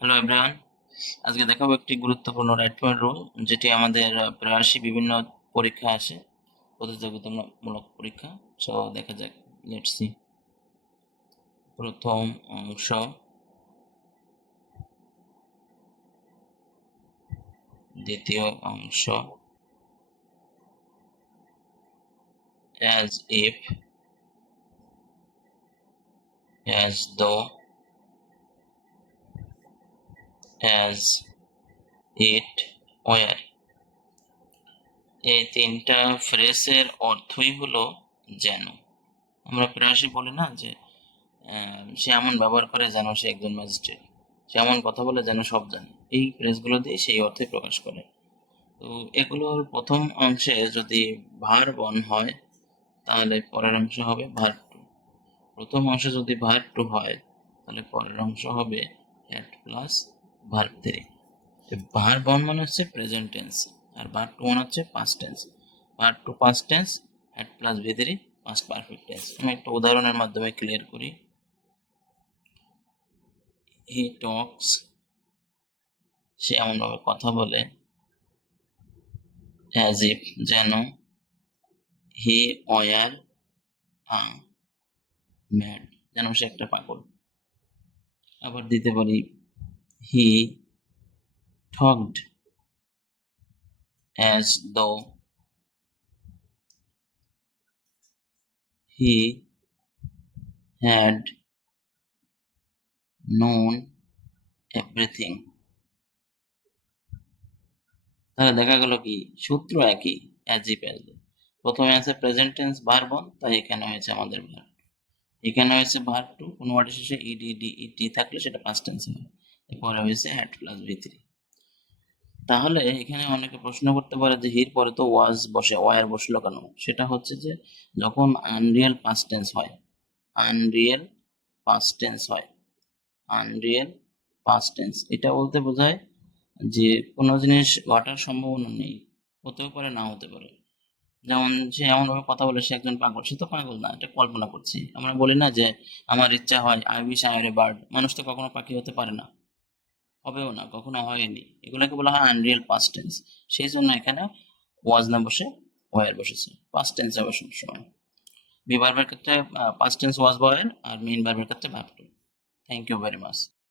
Hello everyone, আজকে দেখাবো একটি গুরুত্বপূর্ণ রাইট পয়েন্ট রুল, যেটি আমাদের প্রায়শই বিভিন্ন পরীক্ষা আসে, প্রতিযোগিতামূলক পরীক্ষা। সো দেখা যাক, লেটস সি। প্রথম অংশ, দ্বিতীয় অংশ, as if, as though, as it were। এই তিনটা ফ্রেজের অর্থই হলো যেন। আমরা প্রায়শই বলি না যে সে এমন ব্যবহার করে যেন সে একজন ম্যাজিস্ট্রেট, সে এমন কথা বলে যেন সব জানে। এই ফ্রেজগুলো দিয়ে সেই অর্থে প্রকাশ করে। তো এগুলোর প্রথম অংশে যদি ভার্ব অন হয় তাহলে পরের অংশ হবে ভার্ব টু। প্রথম অংশে যদি ভার্ব টু হয় তাহলে পরের অংশ হবে had plus verb three. Verb one মানে হচ্ছে প্রেজেন্ট টেন্স, আর ভার্ব টু মানে হচ্ছে past tense. Verb two past tense, had plus V three past perfect tense. আমি একটা উদাহরণের মাধ্যমে ক্লিয়ার করি। হি টক্স, সে এমনভাবে কথা বলে, অ্যাজ ইফ যেন, হি ওয়ার ম্যাড যেন সে একটা পাগল। আবার দিতে পারি হি talked as though he had known everything. তাহলে দেখা গেল কি সূত্র একই, অ্যাজ ইফ অ্যাজ দো। প্রথমে আছে প্রেজেন্ট টেন্স ভার্ব অন, তাই এখানে হয়েছে আমাদের ভার্ব। এখানে হয়েছে ভার্ব টু, কোনো ওয়ার্ডের শেষে ইডি ডি ইটি থাকলে সেটা পাস্ট টেন্স হবে। এরপরে হয়েছে হ্যাড প্লাস ভি থ্রি। তাহলে এখানে অনেকে প্রশ্ন করতে পারে যে হির পরে তো ওয়াজ বসে, ওয়ার বসলো কেন? সেটা হচ্ছে যে যখন আনরিয়েল পাস্ট টেন্স হয়, আনরিয়েল পাস্ট টেন্স হয়, আনরিয়েল পাস্ট টেন্স, এটা বলতে বোঝায় যে কোনো জিনিস ঘটার সম্ভাবনা নেই, হতেও পারে না হতে পারে। যেমন সে এমনভাবে কথা বলে সে একজন পাগল, সে তো পাগল না, এটা কল্পনা করছি। আমরা বলি না যে আমার ইচ্ছা হয় I wish I were a bird. মানুষ তো কখনো পাখি হতে পারে না, হবেও না, কখনো হয়নি। এগুলোকে বলা হয় আনরিয়েল পাস্ট টেন্স। সেই জন্য এখানে ওয়াজ না বসে ওয়ার বসেছে, পাস্ট টেন্স হবে সবসময়। বি ভার্বের ক্ষেত্রে পাস্ট টেন্স ওয়াজ ওয়ার, আর মেইন ভার্বের ক্ষেত্রে verb two. Thank you very much.